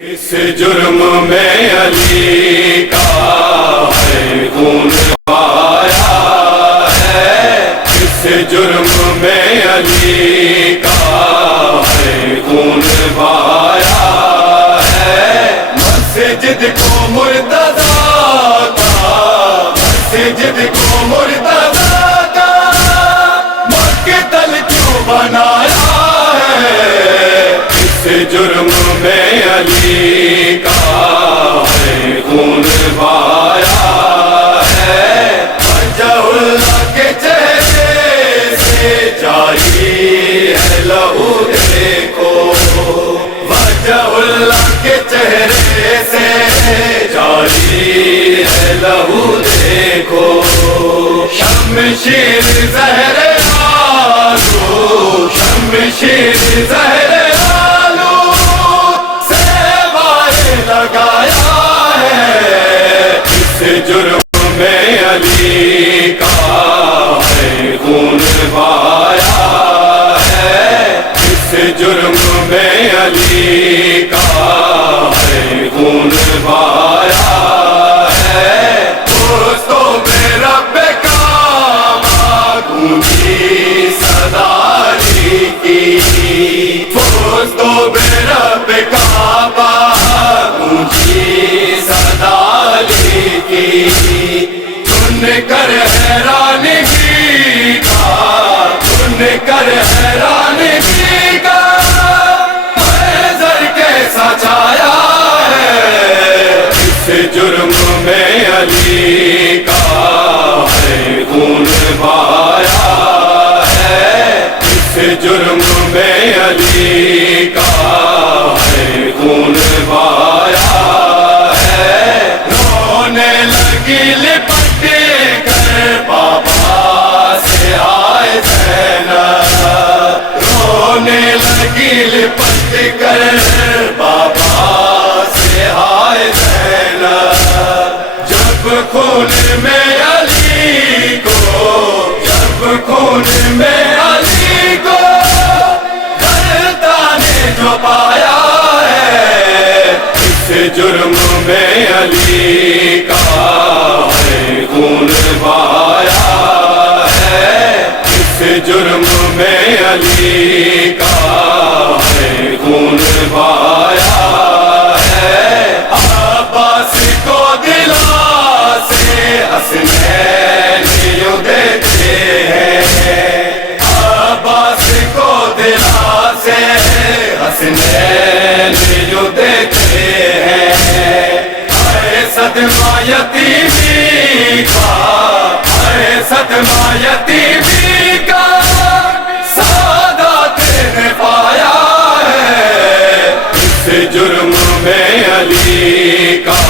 اس جرم میں علی کا ہے خون آیا ہے، اس جرم میں علی کا ہے خون آیا ہے۔ مسجد کو مرتضی کا، مسجد کو مرتضی کا مقتل کیوں بنایا ہے؟ اس جرم میں علی کا ہے خون بہایا ہے۔ وجہ اللہ کے چہرے سے جاری ہے لہو دیکھو، وجہ اللہ کے چہرے سے جاری ہے لہو دیکھو۔ شمشیر زہر آلو، شمشیر زہر لگایا ہے۔ اس جرم میں علی کا ہے خون بہایا ہے، اس جرم میں علی کا ہے خون بہایا ہے۔ دوستوں میں رب کا گونجی صدا علی کی، دوستوں میں رب کا سن کر حیرانگی کا، سن کر حیرانگی کا منظر کیسا چھایا ہے۔ اس جرم میں علی کا ہے خون بہایا ہے، اس جرم میں علی کا ہے خون بہایا ہے۔ رونے لگی لپٹ کر بابا سے آئے زینب، رونے لگی لپٹ کر بابا سے آئے زینب۔ جب خون میں علی کو، جب خون میں علی کو کرتا نے جو پایا ہے۔ اس جرم میں علی کا ہے خون بہایا ہے، اس جرم میں علی کا ہے خون بہایا ہے۔ عباس کو دلا سے حسنین یوں دیتے ہیں، عباس کو دلا سے حسنین یوں دیتے ہیں۔ صدمہ یتیمی کا، ہے صدمہ یتیمی کا سعادت نے پایا ہے۔ اس جرم میں علی کا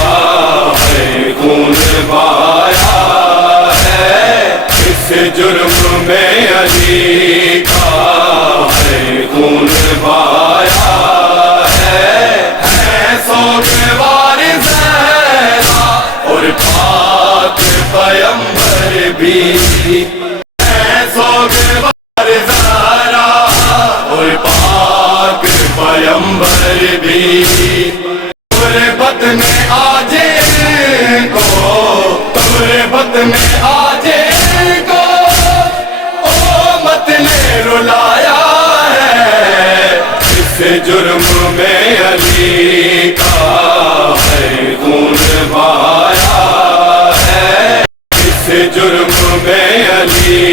ہے خون بہایا ہے، اس جرم میں علی کا ہے خون بہایا ہے۔ سوگوار اور پاک پیمبر بھی، سوگوار زہرا اور پاک پیمبر بھی، غربت میں آج ان کو، غربت میں آج ان کو امت نے رلایا ہے۔ اس جرم میں علی کا ہے خون بہایا ہے، اس جرم میں علی